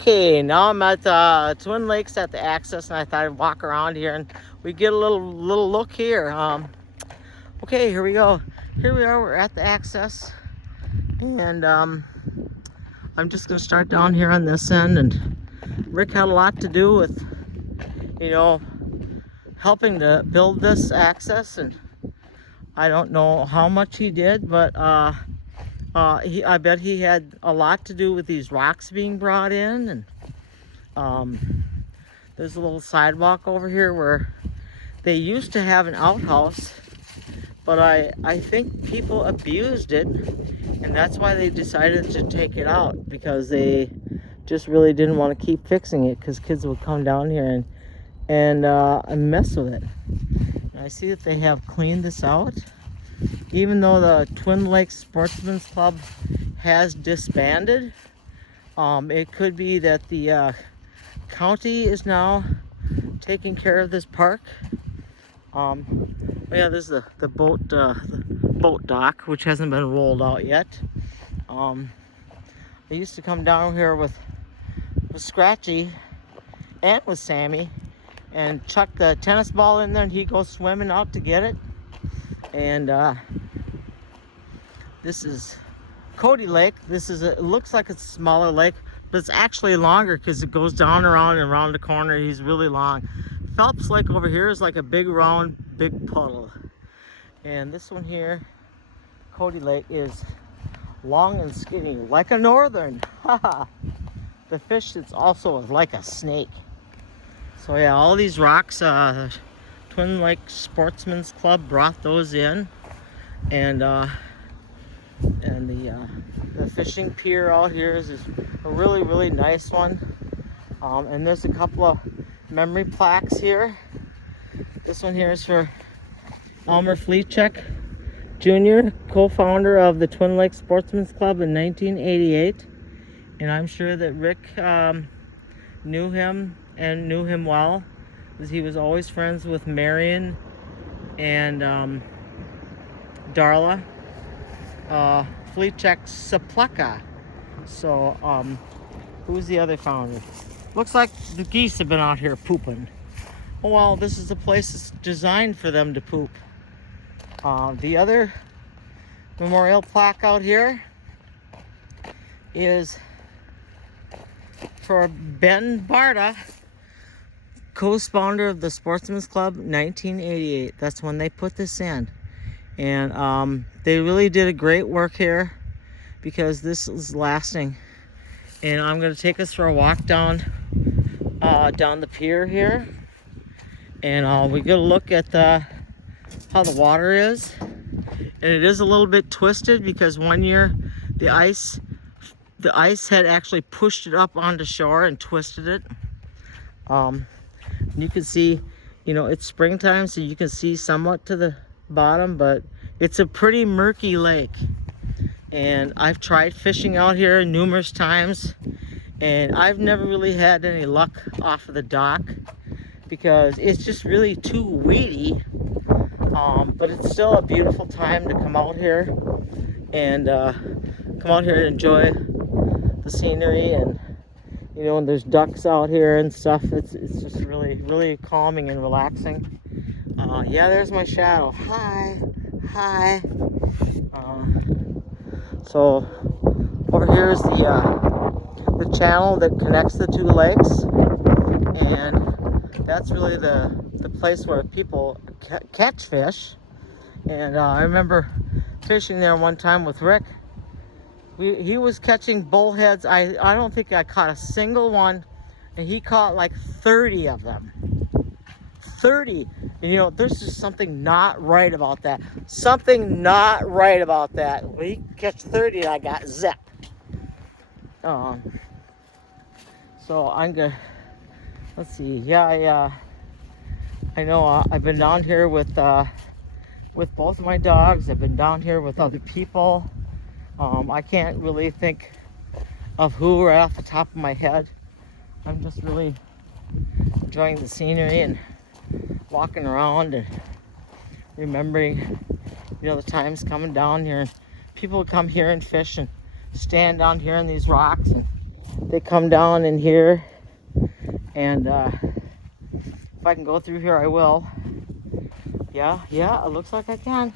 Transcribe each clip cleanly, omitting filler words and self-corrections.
Okay, now I'm at Twin Lakes at the Access, and I thought I'd walk around here and we get a little look here. Okay, here we go. Here we are. We're at the Access, and I'm just gonna start down here on this end. And Rick had a lot to do with, you know, helping to build this Access, and I don't know how much he did, but I bet he had a lot to do with these rocks being brought in. And there's a little sidewalk over here where they used to have an outhouse, but I think people abused it, and that's why they decided to take it out, because they just really didn't want to keep fixing it, because kids would come down here and mess with it. And I see that they have cleaned this out, even though the Twin Lakes Sportsman's Club has disbanded. It could be that the county is now taking care of this park. Yeah, this is the boat dock, which hasn't been rolled out yet. I used to come down here with Scratchy and with Sammy and chuck the tennis ball in there, and he'd go swimming out to get it. And this is Cody Lake. It looks like it's a smaller lake, but it's actually longer because it goes down around and around the corner. He's really long. Phelps Lake over here is like a big round, big puddle. And this one here, Cody Lake, is long and skinny, like a northern. The fish is also like a snake. So yeah, all these rocks, Twin Lake Sportsman's Club brought those in, and the fishing pier out here is a really nice one. And there's a couple of memory plaques here. This one here is for Elmer Fleetcheck Jr., co-founder of the Twin Lakes Sportsman's Club in 1988. And I'm sure that Rick knew him and knew him well, because he was always friends with Marion and Darla Fleetcheck Sapleka. So who's the other founder? Looks like the geese have been out here pooping. Oh well, this is a place that's designed for them to poop. The other memorial plaque out here is for Ben Barta, co-founder of the Sportsman's Club, 1988. That's when they put this in. And they really did a great work here, because this is lasting. And I'm going to take us for a walk down the pier here, and we get a look at how the water is. And it is a little bit twisted, because one year the ice had actually pushed it up onto shore and twisted it. You can see, it's springtime, so you can see somewhat to the bottom, but it's a pretty murky lake. And I've tried fishing out here numerous times, and I've never really had any luck off of the dock, because it's just really too weedy. But it's still a beautiful time to come out here and enjoy the scenery. And and there's ducks out here and stuff. It's just really calming and relaxing. Yeah, there's my shadow. Hi. So over here is the channel that connects the two lakes, and that's really the place where people catch fish. And I remember fishing there one time with Rick. He was catching bullheads. I don't think I caught a single one, and he caught like 30 of them. 30. And there's just something not right about that. Something not right about that. When he catch 30, I got zip. So I'm gonna, let's see. Yeah, I know I've been down here with both of my dogs. I've been down here with other people. I can't really think of who right off the top of my head. I'm just really enjoying the scenery and walking around and remembering, the times coming down here. People come here and fish and stand down here in these rocks and they come down in here, and if I can go through here, I will. Yeah, it looks like I can.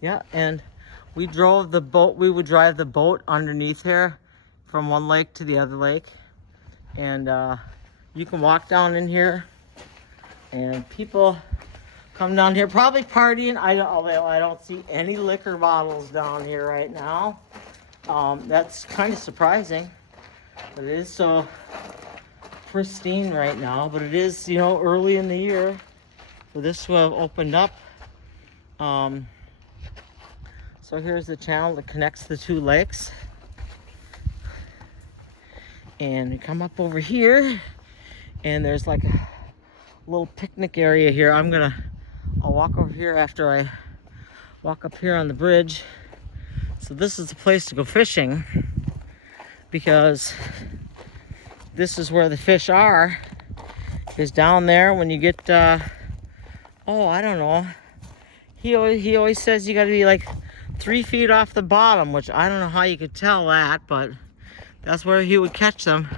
Yeah, and we drove the boat. We would drive the boat underneath here from one lake to the other lake, and you can walk down in here, and people come down here probably partying. Although I don't see any liquor bottles down here right now. That's kind of surprising. But it is so pristine right now. But it is, you know, early in the year. So this will have opened up. So here's the channel that connects the two lakes. And we come up over here, and there's like a little picnic area here. I'll walk over here after I walk up here on the bridge. So this is the place to go fishing, because this is where the fish are, is down there when you get, I don't know. He always says you got to be like 3 feet off the bottom, which I don't know how you could tell that, but that's where he would catch them,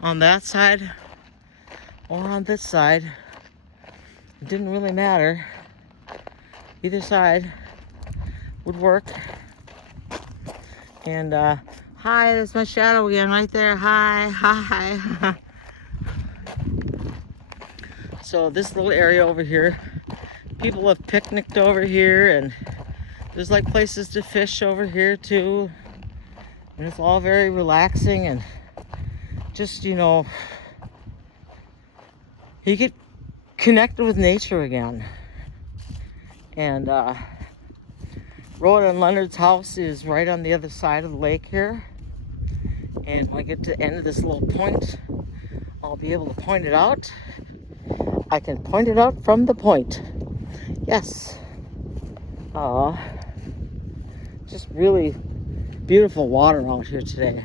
on that side or on this side. It didn't really matter. Either side would work. And hi, there's my shadow again right there. Hi. So this little area over here, people have picnicked over here, and there's like places to fish over here too. And it's all very relaxing, and just, you know, you get connected with nature again. And Rhoda and Leonard's house is right on the other side of the lake here. And when I get to the end of this little point, I'll be able to point it out. I can point it out from the point. Yes. Just really beautiful water out here today.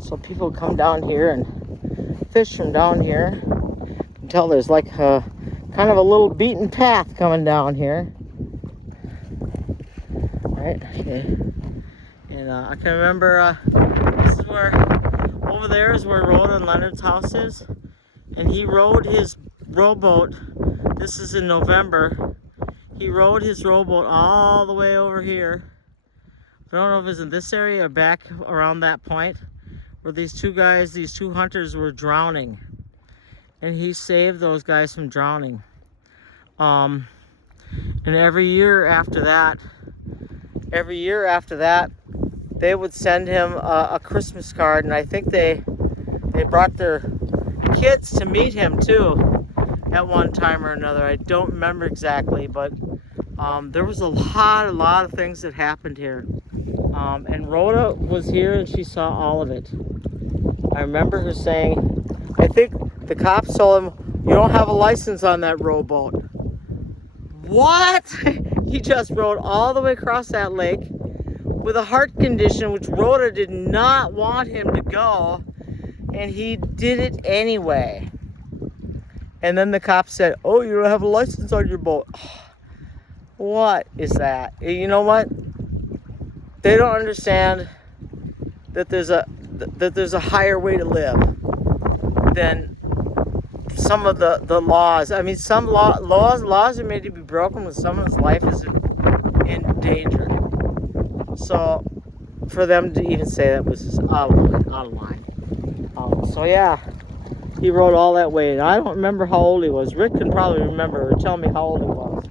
So people come down here and fish from down here. You can tell there's like a kind of a little beaten path coming down here. Right? Okay. And I can remember this is where, over there is where Rhoda and Leonard's house is. And he rowed his rowboat. This is in November. He rowed his rowboat all the way over here. I don't know if it's in this area or back around that point, where these two guys, these two hunters, were drowning. And he saved those guys from drowning. And every year after that, they would send him a Christmas card, and I think they brought their kids to meet him too at one time or another. I don't remember exactly, but there was a lot of things that happened here. And Rhoda was here, and she saw all of it. I remember her saying, I think the cops told him, "You don't have a license on that rowboat." What? He just rowed all the way across that lake with a heart condition, which Rhoda did not want him to go, and he did it anyway. And then the cops said, "Oh, you don't have a license on your boat." What is that? You know what? They don't understand that there's a higher way to live than some of the laws. I mean, some laws are made to be broken when someone's life is in danger. So for them to even say that was just out of line. So yeah, he rode all that way, and I don't remember how old he was. Rick can probably remember or tell me how old he was.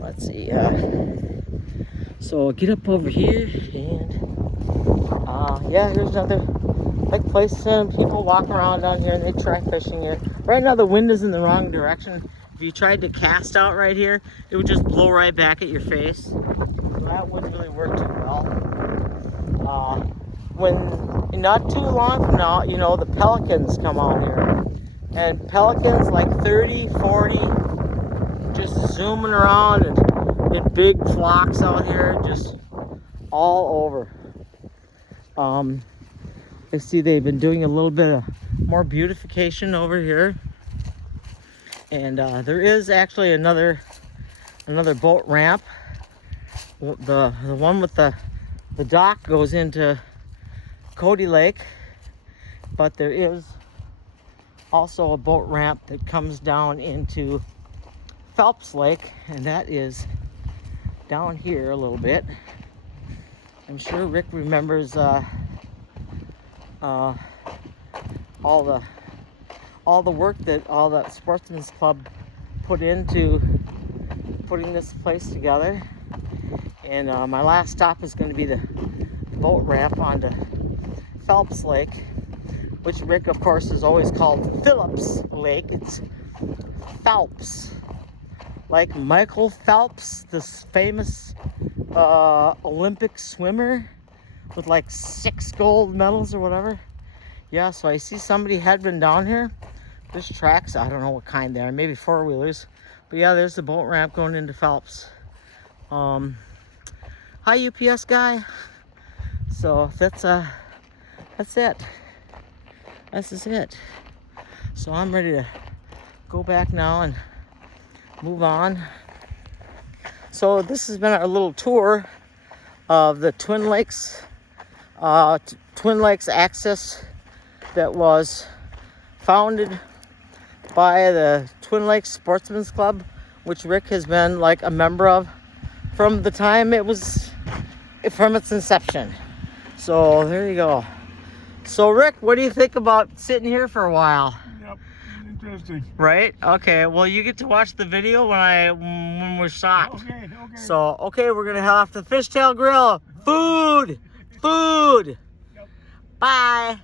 Let's see. So get up over here, and yeah, here's another like place. People walk around down here, and they try fishing here. Right now the wind is in the wrong direction. If you tried to cast out right here, it would just blow right back at your face. So that wouldn't really work too well. When not too long from now, you know, the pelicans come out here, and pelicans like 30, 40, just zooming around and in big flocks out here, just all over. I see they've been doing a little bit of more beautification over here, and there is actually another boat ramp. The one with the the dock goes into Cody Lake, but there is also a boat ramp that comes down into Phelps Lake, and that is down here a little bit. I'm sure Rick remembers all the work that all that Sportsman's Club put into putting this place together. And my last stop is going to be the boat ramp onto Phelps Lake, which Rick, of course, has always called Phillips Lake. It's Phelps, like Michael Phelps, this famous Olympic swimmer with like 6 gold medals or whatever. Yeah, so I see somebody had been down here. There's tracks, I don't know what kind they are, maybe 4-wheelers. But yeah, there's the boat ramp going into Phelps. Hi, UPS guy. So that's it. This is it. So I'm ready to go back now and move on. So this has been our little tour of the Twin Lakes Access that was founded by the Twin Lakes Sportsman's Club, which Rick has been like a member of from the time from its inception. So there you go. So Rick, what do you think about sitting here for a while? Yep, interesting. Right? Okay. Well, you get to watch the video when we're stopped. Okay. So okay, we're gonna head off to the Fishtail Grill. Food. Yep. Bye.